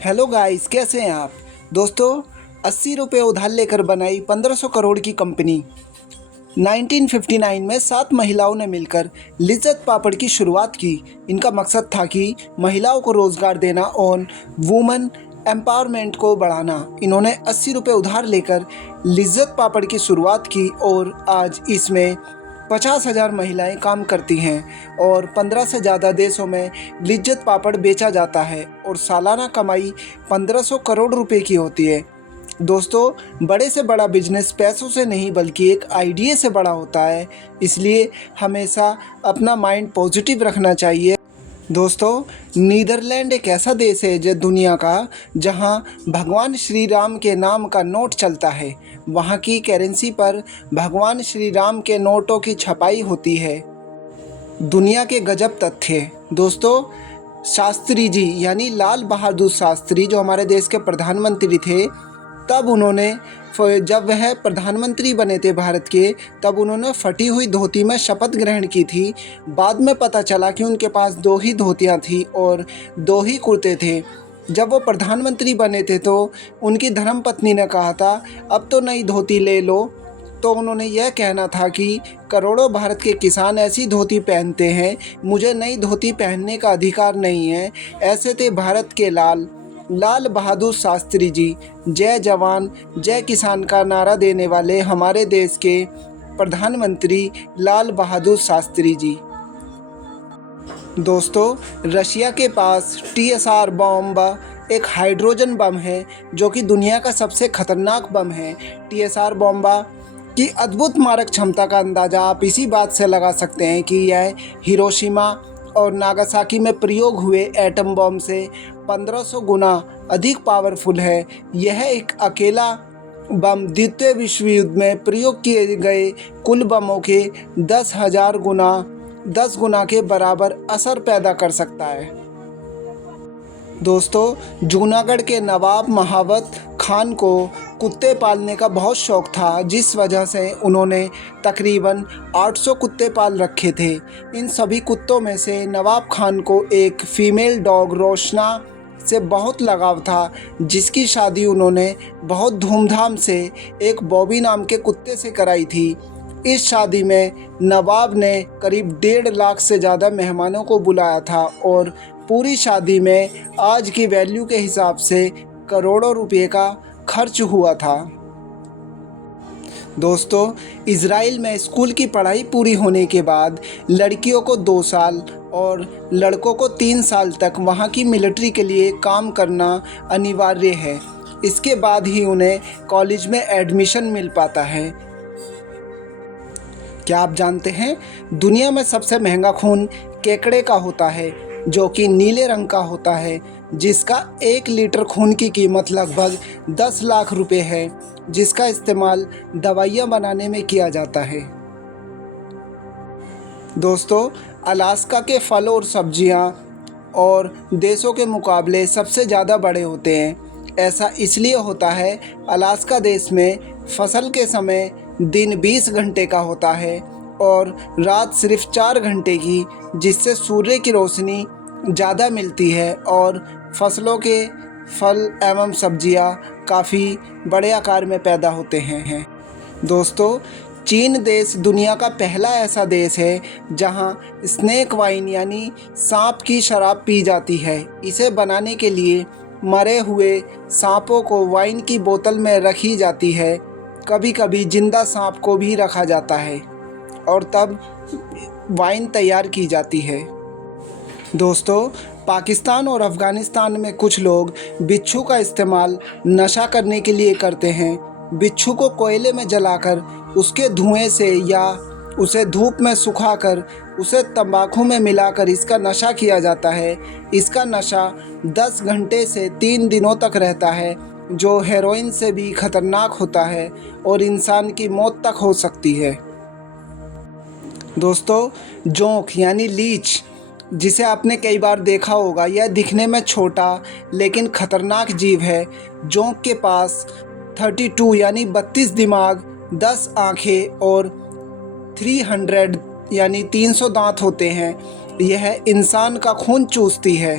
Hello guys, कैसे हैं आप। दोस्तों, 80 रुपये उधार लेकर बनाई 1500 करोड़ की कंपनी। 1959 में 7 महिलाओं ने मिलकर लिज्जत पापड़ की शुरुआत की। इनका मकसद था कि महिलाओं को रोज़गार देना और वुमेन एम्पावरमेंट को बढ़ाना। इन्होंने 80 रुपये उधार लेकर लिज्जत पापड़ की शुरुआत की और आज इसमें 50,000 महिलाएं काम करती हैं और 15 से ज़्यादा देशों में लिज्जत पापड़ बेचा जाता है और सालाना कमाई 1500 करोड़ रुपए की होती है। दोस्तों, बड़े से बड़ा बिजनेस पैसों से नहीं बल्कि एक आइडिया से बड़ा होता है, इसलिए हमेशा अपना माइंड पॉजिटिव रखना चाहिए। दोस्तों, नीदरलैंड एक ऐसा देश है जो दुनिया का जहां भगवान श्री राम के नाम का नोट चलता है। वहां की करेंसी पर भगवान श्री राम के नोटों की छपाई होती है। दुनिया के गजब तथ्य। दोस्तों, शास्त्री जी यानी लाल बहादुर शास्त्री जो हमारे देश के प्रधानमंत्री थे, तब उन्होंने जब वह प्रधानमंत्री बने थे भारत के, तब उन्होंने फटी हुई धोती में शपथ ग्रहण की थी। बाद में पता चला कि उनके पास 2 ही धोतियाँ थी और 2 ही कुर्ते थे। जब वो प्रधानमंत्री बने थे तो उनकी धर्मपत्नी ने कहा था, अब तो नई धोती ले लो। तो उन्होंने यह कहना था कि करोड़ों भारत के किसान ऐसी धोती पहनते हैं, मुझे नई धोती पहनने का अधिकार नहीं है। ऐसे थे भारत के लाल बहादुर शास्त्री जी। जय जवान जय किसान का नारा देने वाले हमारे देश के प्रधानमंत्री लाल बहादुर शास्त्री जी। दोस्तों, रशिया के पास TSR बम एक हाइड्रोजन बम है जो कि दुनिया का सबसे खतरनाक बम है। TSR बम की अद्भुत मारक क्षमता का अंदाज़ा आप इसी बात से लगा सकते हैं कि यह हिरोशिमा और नागासाकी में प्रयोग हुए एटम बम से 1500 गुना अधिक पावरफुल है। यह एक अकेला बम द्वितीय विश्व युद्ध में प्रयोग किए गए कुल बमों के 10 गुना के बराबर असर पैदा कर सकता है। दोस्तों, जूनागढ़ के नवाब महावत खान को कुत्ते पालने का बहुत शौक़ था, जिस वजह से उन्होंने तकरीबन 800 कुत्ते पाल रखे थे। इन सभी कुत्तों में से नवाब खान को एक फ़ीमेल डॉग रोशना से बहुत लगाव था, जिसकी शादी उन्होंने बहुत धूमधाम से एक बॉबी नाम के कुत्ते से कराई थी। इस शादी में नवाब ने करीब 1.5 लाख से ज़्यादा मेहमानों को बुलाया था और पूरी शादी में आज की वैल्यू के हिसाब से करोड़ों रुपए का खर्च हुआ था। दोस्तों, इज़राइल में स्कूल की पढ़ाई पूरी होने के बाद लड़कियों को 2 साल और लड़कों को 3 साल तक वहां की मिलिट्री के लिए काम करना अनिवार्य है। इसके बाद ही उन्हें कॉलेज में एडमिशन मिल पाता है। क्या आप जानते हैं, दुनिया में सबसे महंगा खून केकड़े का होता है, जो कि नीले रंग का होता है, जिसका 1 लीटर खून की कीमत लगभग 10 लाख रुपए है, जिसका इस्तेमाल दवाइयाँ बनाने में किया जाता है। दोस्तों, अलास्का के फल और सब्जियाँ और देशों के मुकाबले सबसे ज़्यादा बड़े होते हैं। ऐसा इसलिए होता है, अलास्का देश में फसल के समय दिन 20 घंटे का होता है और रात सिर्फ 4 घंटे की, जिससे सूर्य की रोशनी ज़्यादा मिलती है और फसलों के फल एवं सब्जियां काफ़ी बड़े आकार में पैदा होते हैं। दोस्तों, चीन देश दुनिया का पहला ऐसा देश है जहां स्नेक वाइन यानी सांप की शराब पी जाती है। इसे बनाने के लिए मरे हुए सांपों को वाइन की बोतल में रखी जाती है। कभी कभी जिंदा सांप को भी रखा जाता है और तब वाइन तैयार की जाती है। दोस्तों, पाकिस्तान और अफ़गानिस्तान में कुछ लोग बिच्छू का इस्तेमाल नशा करने के लिए करते हैं। बिच्छू को कोयले में जलाकर उसके धुएं से या उसे धूप में सुखाकर उसे तंबाकू में मिलाकर इसका नशा किया जाता है। इसका नशा 10 घंटे से 3 दिनों तक रहता है, जो हेरोइन से भी खतरनाक होता है और इंसान की मौत तक हो सकती है। दोस्तों, जोंक यानी लीच, जिसे आपने कई बार देखा होगा, यह दिखने में छोटा लेकिन खतरनाक जीव है। जोंक के पास 32 यानी 32 दिमाग, 10 आँखें और 300 यानी 300 दांत होते हैं। यह इंसान का खून चूसती है।